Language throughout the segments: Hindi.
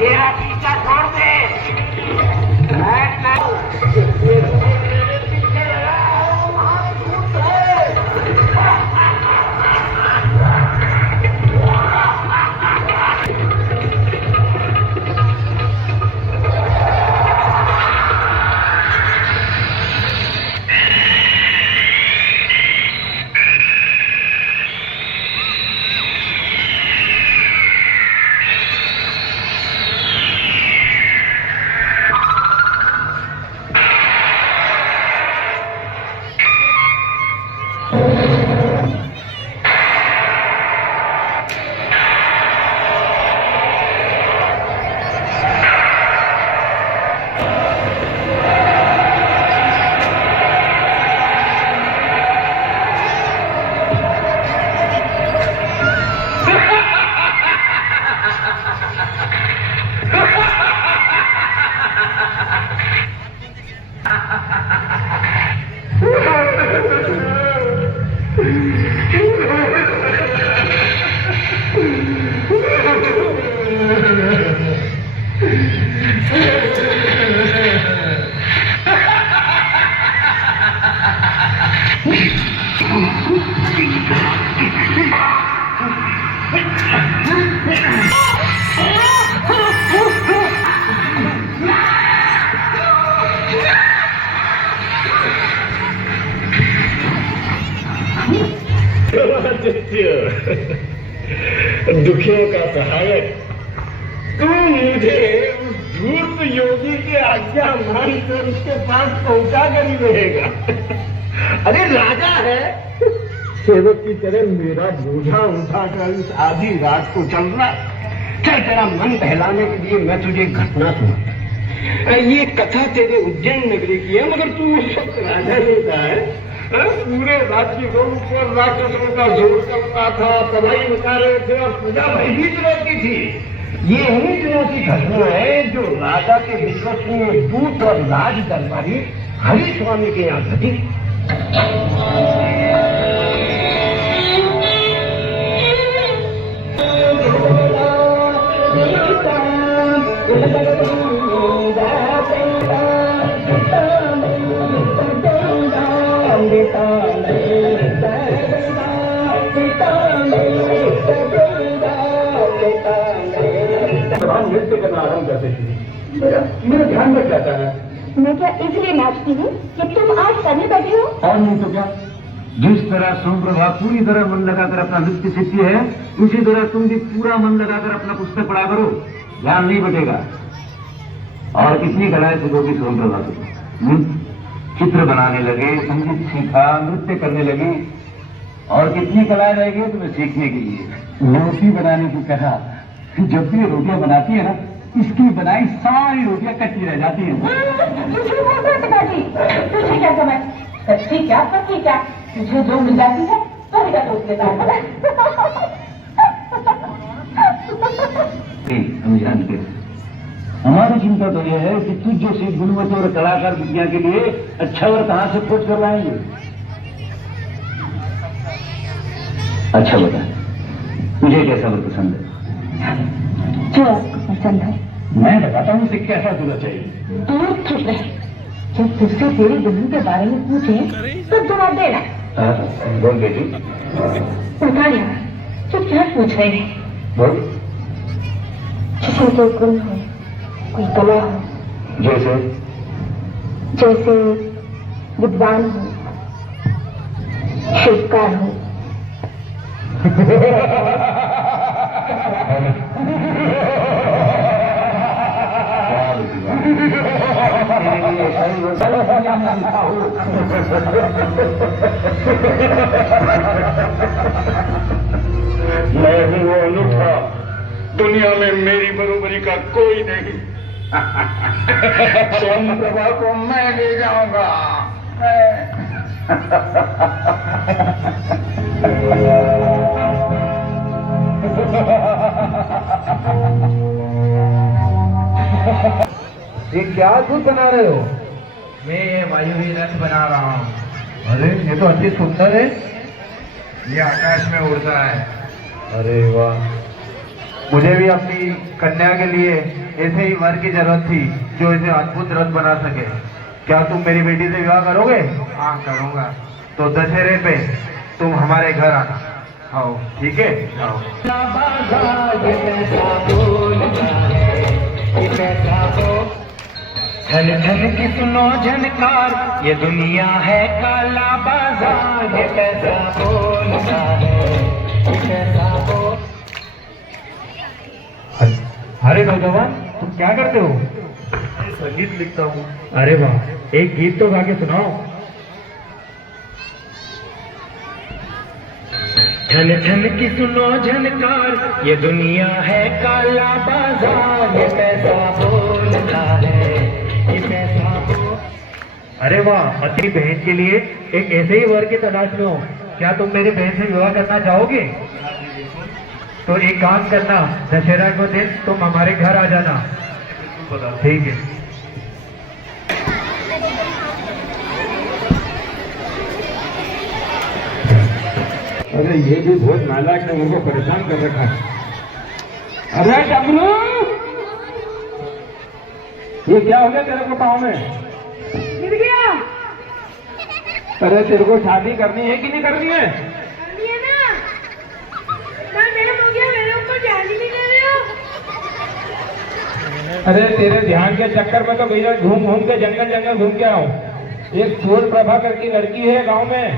मेरा पीछा छोड़ दे। दुखियों का सहायक तू मुझे उस धूर्त योगी की आज्ञा मानकर उसके पास पहुंचा कर ही रहेगा। अरे राजा है, सेवक की तरह मेरा बोझा उठाकर इस आधी रात को चलना। चल, तेरा मन बहलाने के लिए मैं तुझे एक घटना सुनाता। ये कथा तेरे उज्जैन नगरी की है, मगर तू उस वक्त राजा होता है। पूरे राज्य को ऊपर राक्षसों का जोर चलता था, तबाही मचा रहे थे और पूजा भयभीत रहती थी। ये उन्हीं दिनों की घटना है जो राजा के विश्वसनीय दूत और राज दरबारी हरि स्वामी के यहाँ घटी। नृत्य करना आरंभ करते थे, मेरा ध्यान रख जाता है। मैं क्या इसलिए नाचती हूँ कि तुम आज करने बैठे हो? और नहीं तो क्या। जिस तरह सोमप्रभा पूरी तरह मन लगाकर अपना नृत्य सीखती है, उसी तरह तुम भी पूरा मन लगाकर अपना पुस्तक पढ़ा करो, ध्यान नहीं बटेगा। और कितनी कलाएं सीखोगी सोमप्रभा को। चित्र बनाने लगे, संगीत सीखा, नृत्य करने लगे, और कितनी कलाएं रहेगी तुम्हें सीखने के लिए। रोटी बनाने की कहा, जब भी रोटियां बनाती है ना, इसकी बनाई सारी रोटियां कच्ची रह जाती हैं। तुझे क्या समझ, कच्ची क्या पक्की क्या, तुझे जो मिल जाती है तो ही सोच लेता है। हम जानते हैं, हमारी चिंता तो यह है कि तुझ जैसी गुणवत्ता और कलाकार विद्या के लिए अच्छा वर कहाँ से खोज करवाएंगे। अच्छा बता, तुझे कैसा वर पसंद है? जो आपको पसंद है। मैं बताता हूँ उसे कैसा दूल्हा चाहिए। दूर चुप रहे, जब तुझसे तेरी दुल्हन के बारे में पूछे तो जवाब देना। बोल बेटी। उठा यार, चुपचाप पूछ रहे हैं। बोल। जिसमें कोई गुण हो, कोई कला हो। जैसे? जैसे विद्वान हो, शिल्पकार हो। मैं हूँ वो अनूठा, दुनिया में मेरी बरोबरी का कोई नहीं। सोमप्रभा को मैं ले जाऊंगा। ये क्या अद्भुत बना रहे हो? मैं ये वायु रथ बना रहा हूँ। अरे ये तो अति सुंदर है। ये आकाश में उड़ता है। अरे वाह, मुझे भी अपनी कन्या के लिए ऐसे ही वर की जरूरत थी जो इसे अद्भुत रथ बना सके। क्या तुम मेरी बेटी से विवाह करोगे? हाँ करूँगा। तो दशहरे पे तुम हमारे घर आना। आओ, ठीक है, आओ। धन धन की सुनो झनकार, ये दुनिया है काला बाजार, ये पैसा बोलता है, ये पैसा बोल। अरे नौजवान, तुम क्या करते हो? संगीत लिखता हूँ। अरे वाह, एक गीत तो गा के सुनाओ। धन धन की सुनो झनकार, ये दुनिया है काला बाजार, ये पैसा बोलता है, ये पैसा बोल। अरे वाह, अपनी बहन के लिए एक ऐसे ही वर की तलाश में हो। क्या तुम मेरी बहन से विवाह करना चाहोगे? तो एक काम करना, दशहरा को दिन तुम हमारे घर आ जाना। ठीक है। अरे ये भी बहुत नालायक ने मेरे को परेशान कर रखा है। अरे डमरू, ये क्या हो गया तेरे को पाँव में? गिर गया। अरे तेरे को शादी करनी है कि नहीं करनी है? करनी है ना। मेरा हो गया, मेरे ऊपर ध्यान ही नहीं दे रहे हो। अरे तेरे ध्यान के चक्कर में तो भैया घूम घूम के जंगल जंगल घूम के आऊं। एक सूर्य प्रभा करके लड़की है गांव में,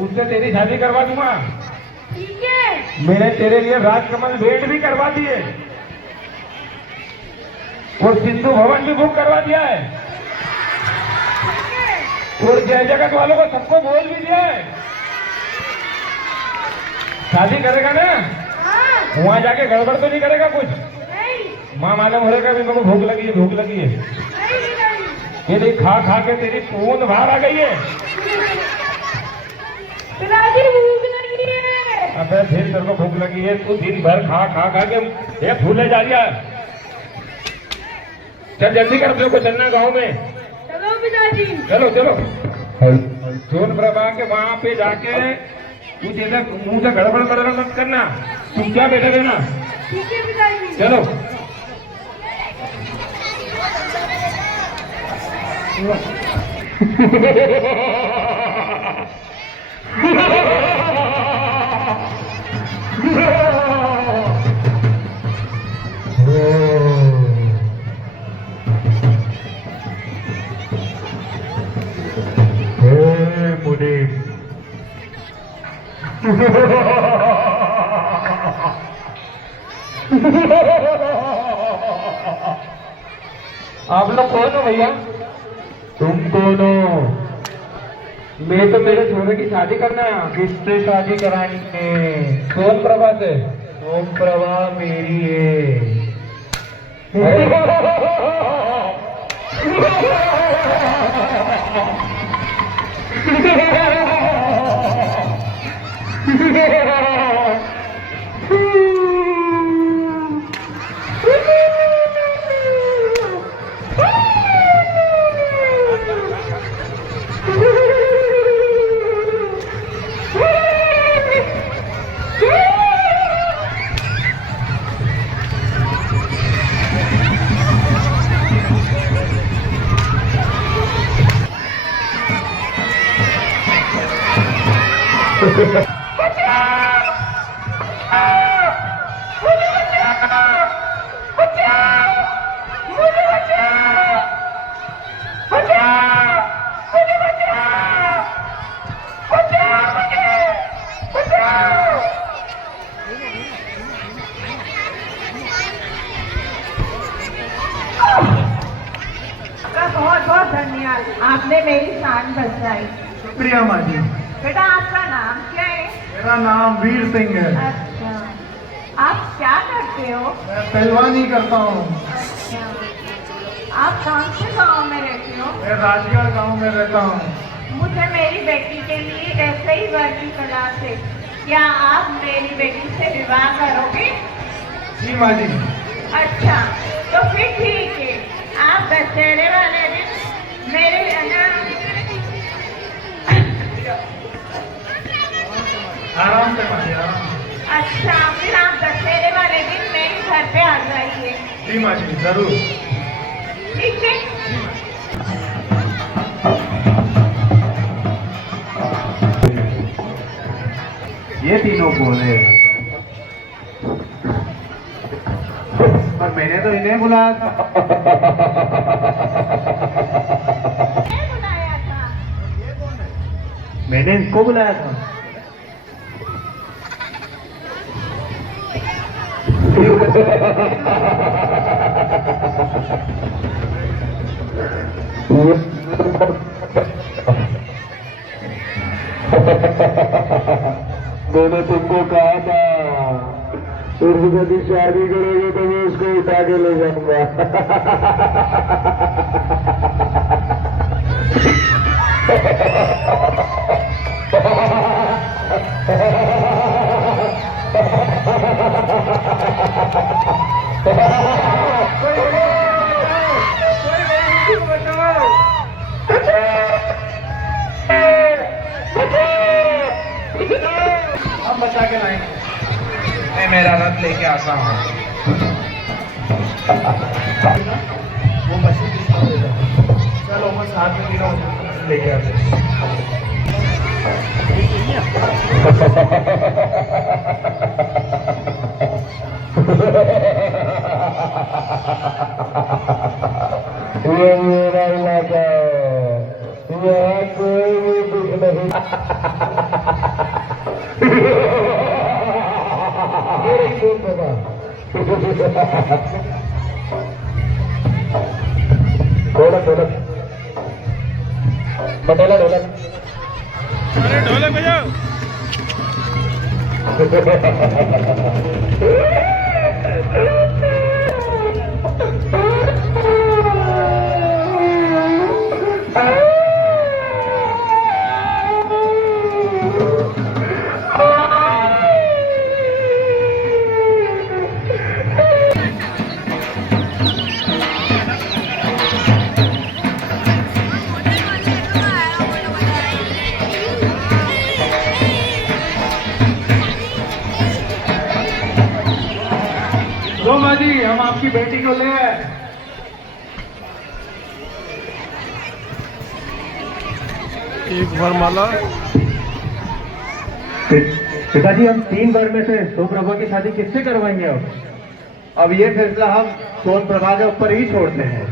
उससे तेरी शादी करवा दूंगा। ठीक है। मैंने तेरे लिए राजकमल भेंट भी करवा दिए और सिंधु भवन भी बुक करवा दिया है और जय जगत वालों को सबको बोल भी दिया है। शादी करेगा ना? हाँ। वहां जाके गड़बड़ तो नहीं करेगा कुछ? नहीं। माँ मालूम होगा भी मेरे को भूख लगी है, भूख लगी है। नहीं। ये देख, खा खा के तेरी पूंछ बाहर आ गई है। पिताजी भूख लगी है। अबे फिर तेरे को भूख लगी है, तू दिन भर खा खा खा के ये फूले जा रही है। चल जल्दी कर, तेरे को चलना गाँव में। चलो पिताजी। चलो चलो। सोन प्रभा के वहां पे जाके कुछ ऐसा मुंह से गड़बड़ गड़बड़ मत करना, तुम क्या बैठे रहना। ठीक है पिताजी। चलो। आप लोग कौन हो भैया? तुम कौन हो? मैं तो मेरे छोरे की शादी करना है। किससे शादी करानी है? सोम प्रभा से। सोम प्रभा मेरी है। बहुत बहुत धन्यवाद, आपने मेरी शान बचाई। शुक्रिया माँ जी। बेटा आपका नाम क्या है? मेरा नाम वीर सिंह है। अच्छा, आप क्या करते हो? मैं पहलवानी करता हूँ। अच्छा, आप कौन से गांव में रहते हो? मैं राजगढ़ गांव में रहता हूँ। मुझे मेरी बेटी के लिए ऐसे ही वर की तलाश है। क्या आप मेरी बेटी से विवाह करोगे? जी माँ जी। अच्छा, तो फिर ठीक है, आप दशहरे वाले दिन मेरे आराम से माँ जी, आराम से। अच्छा, फिर आप दशहरे वाले दिन मेरे घर पे आ जाइए। जी माँ जी, जरूर। ठीक है। ये तीनों कौन है? पर मैंने तो इन्हें बुलाया था। मैं बुलाया था। मैंने इनको बुलाया था। मैंने तुमको कहा था उर्दू यदि शादी करोगे तो मैं उसको उठा के ले जाऊंगा। हम बचा के लाएंगे। मैं मेरा रथ लेके आता हूँ। वो मछली किसको देगा? चलो मैं साथ में तीनों लेके आते हैं। ये मेरा इलाका है, यहाँ कोई भी दुख नहीं। ढोलक ढोलक पटेला ढोलक। अरे ढोलक बजाओ। माँ जी, हम आपकी बेटी को ले आए। एक वरमाला। पिताजी, हम 3 वर में से सोमप्रभा की शादी किससे करवाएंगे? अब ये फैसला हम सोमप्रभा के ऊपर ही छोड़ते हैं।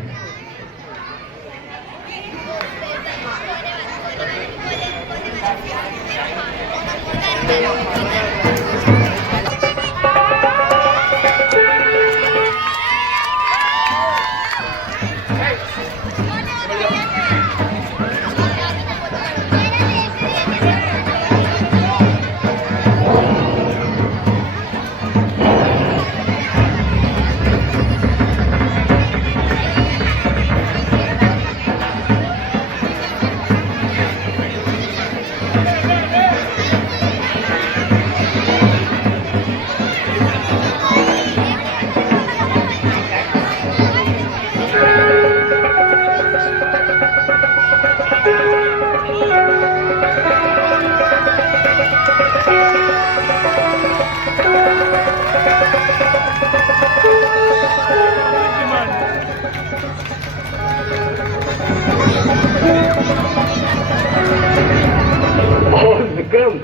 विक्रम,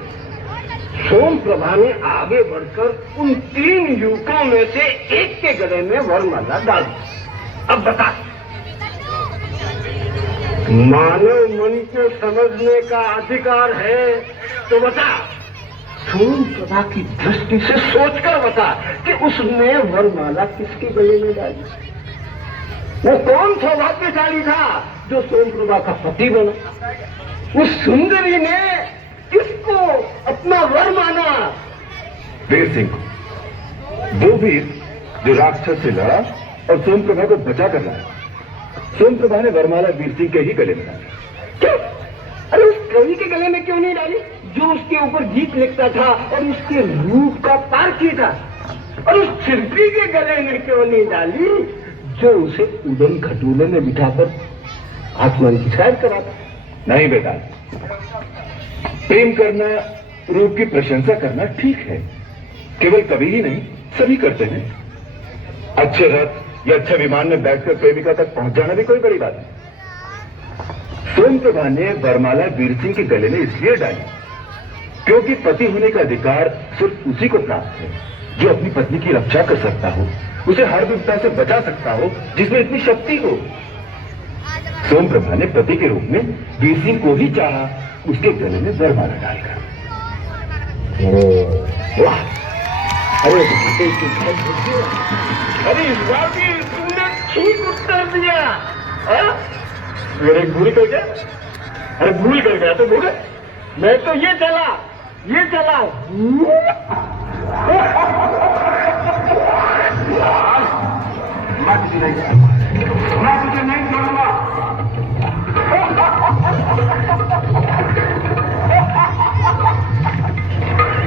सोमप्रभा ने आगे बढ़कर उन 3 युवकों में से एक के गले में वरमाला डाल दी। अब बता, मानव मन को समझने का अधिकार है तो बता, सोमप्रभा की दृष्टि से सोचकर बता कि उसने वरमाला किसके गले में डाली? वो कौन सौभाग्यशाली था जो सोमप्रभा का पति बना? उस सुंदरी ने किसको अपना वर माना? वीर सिंह को, वो वीर जो राक्षस से लड़ा और सोमप्रभा को बचा कर लाया। सोमप्रभा ने वरमाला वीर सिंह के ही गले में डाली। क्यों? अरे उस कवि के गले में क्यों नहीं डाली जो उसके ऊपर गीत लिखता था और उसके रूप का पारखी था? और उस शिल्पी के गले में क्यों नहीं डाली जो उसे उड़न खटोले में बिठाकर आसमान की सैर कराता। नहीं बेटा, प्रेम करना, रूप की प्रशंसा करना ठीक है, केवल कभी ही नहीं सभी करते हैं। अच्छे रथ या अच्छे विमान में बैठकर प्रेमिका तक पहुंच जाना भी कोई बड़ी बात नहीं। सोमप्रभा ने वरमाला वीर सिंह के गले में इसलिए डाली क्योंकि पति होने का अधिकार सिर्फ उसी को प्राप्त है जो अपनी पत्नी की रक्षा कर सकता हो, उसे हर विपदा से बचा सकता हो, जिसमें इतनी शक्ति हो। सोमप्रभा ने पति के रूप में वीर सिंह को ही चाहा, उसके गले में वरमाला डालकर। वाह! अरे अरे इस बार भी तुमने ठीक उत्तर दिया। मेरे भूल कर गया, अरे भूल कर गया तो भूल, मैं तो ये चला मैं तुझे नहीं छोड़ूंगा।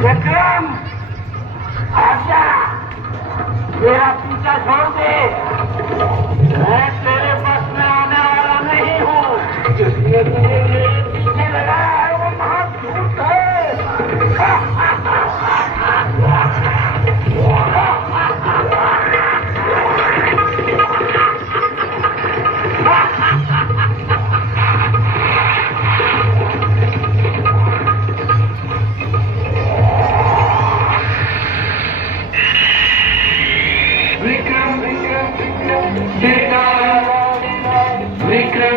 विक्रम, आजा, मेरा पीछा छोड़ दे। मैं तेरे पास में आने वाला नहीं हूँ। जिसने तुझे मेरे पीछे लगाया है वो महाभूत है। विक्रम, विक्रम, विक्रम, विक्रम, विक्रम।